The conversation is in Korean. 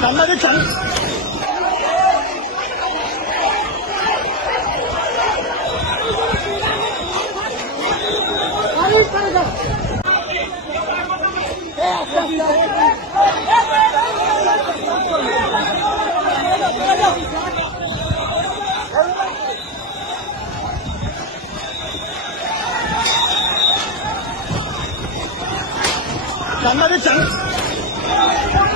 장난이 장. 장난이 장.